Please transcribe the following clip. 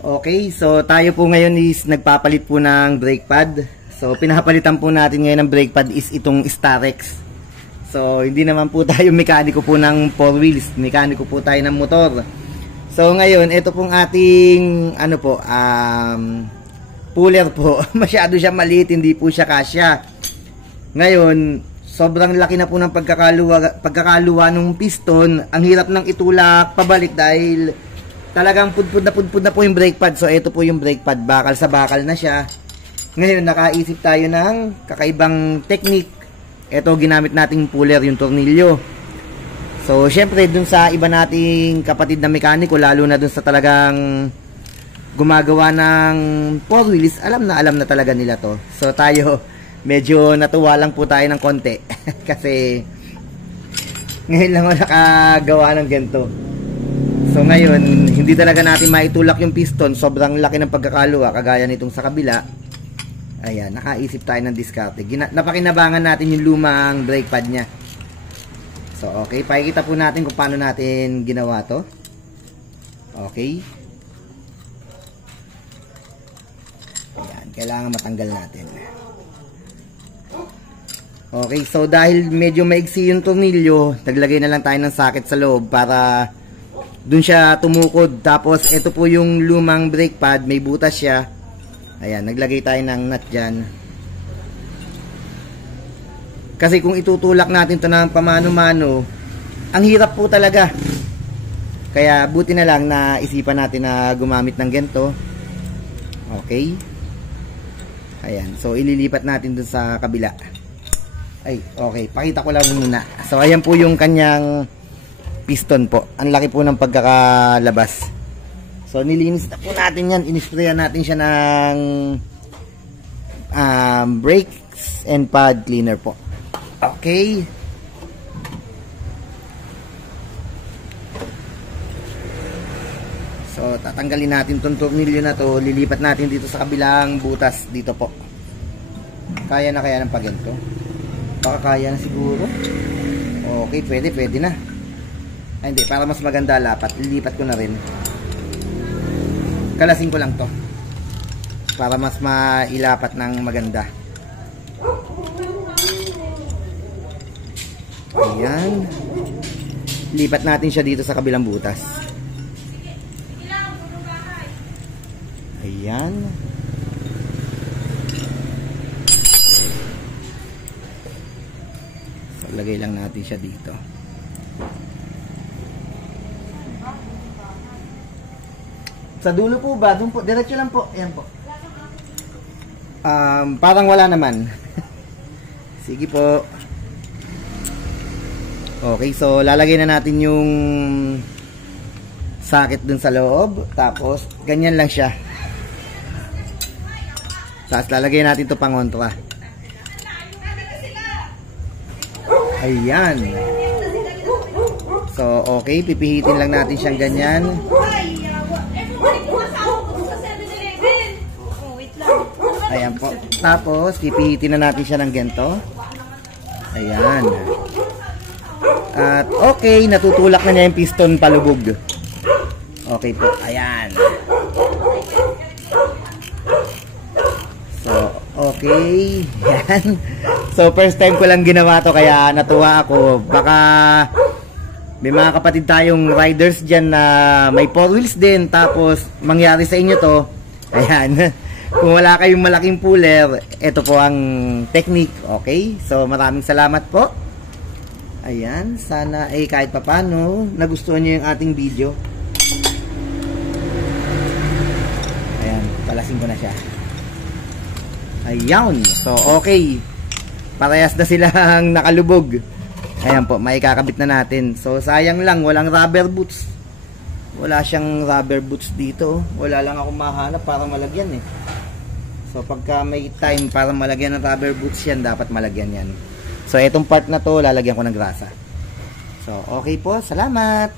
Okay, so tayo po ngayon is nagpapalit po ng brake pad. So pinapalitan po natin ngayon ng brake pad is itong Starex. So hindi naman po tayo mekaniko po ng 4 wheels, mekaniko po tayo ng motor. So ngayon, ito pong ating puller po. Masyado siya maliit, hindi po siya kasya. Ngayon, sobrang laki na po ng pagkakaluwa ng piston. Ang hirap nang itulak pabalik dahil talagang pudpud na po yung brake pad. So ito po yung brake pad, bakal sa bakal na siya. Ngayon nakaisip tayo ng kakaibang technique. Ito ginamit nating puller, yung tornilyo. So syempre dun sa iba nating kapatid na mekaniko, lalo na dun sa talagang gumagawa ng 4 wheels, alam na talaga nila to. So tayo medyo natuwa lang po tayo ng konti kasi ngayon lang ako nakagawa ng ganito. So ngayon, hindi talaga natin maitulak yung piston. Sobrang laki ng pagkakaluwa, kagaya nitong sa kabila. Ayan, nakaisip tayo ng diskarte. Napakinabangan natin yung lumang brake pad nya. So okay, pakikita po natin kung paano natin ginawa to. Okay. Ayan, kailangan matanggal natin. Okay, so dahil medyo maigsi yung tornilyo, naglagay na lang tayo ng socket sa loob para dun siya tumukod. Tapos ito po yung lumang brake pad, may butas siya. Ayan, naglagay tayo ng nut dyan. Kasi kung itutulak natin to ng pamano-mano, ang hirap po talaga. Kaya buti na lang na isipan natin na gumamit ng ganito. Okay. Ayan, so ililipat natin dun sa kabila. Ay, okay, pakita ko lang muna. So ayan po yung kanyang piston po. Ang laki po ng pagkakalabas. So nilinis na po natin yan. Inisprayan natin siya ng brakes and pad cleaner po. Okay. So tatanggalin natin itong tornilyo na to. Lilipat natin dito sa kabilang butas. Dito po. Kaya na kaya ng paganto? Baka kaya na siguro. Okay, pwede na. Ay, hindi, para mas maganda lapat, lilipat ko na rin. Kalasin ko lang to para mas mailapat ng maganda. Ayan. Lipat natin siya dito sa kabilang butas. Ayan. So, lagay lang natin siya dito. Sa dulo po ba? Doon po. Diretso lang po. Ayan po. Parang wala naman. Sige po. Okay, so lalagay na natin yung socket dun sa loob. Tapos, ganyan lang siya. Tapos lalagay natin ito pangontra. Ayan. So, okay. Pipihitin lang natin siyang ganyan. Ayan po. Tapos, pipihitin na natin siya ng ganito. Ayan. At okay, natutulak na niya yung piston palubog. Okay po. Ayan. So, okay. Ayan. So, first time ko lang ginawa to kaya natuwa ako. Baka may mga kapatid tayong riders dyan na may 4 wheels din. Tapos, mangyari sa inyo to. Ayan. Kung wala kayong malaking puller, ito po ang technique. Okay? So, maraming salamat po. Ayan. Sana ay kahit papano nagustuhan nyo yung ating video. Ayan. Palasin ko na siya. Ayan. So, okay. Parehas na silang nakalubog. Ayan po. May kakabit na natin. So, sayang lang. Walang rubber boots. Wala siyang rubber boots dito. Wala lang akong mahanap para malagyan eh. So pagka may time para malagyan ng rubber boots yan, dapat malagyan yan. So itong part na to, lalagyan ko ng grasa. So okay po, salamat!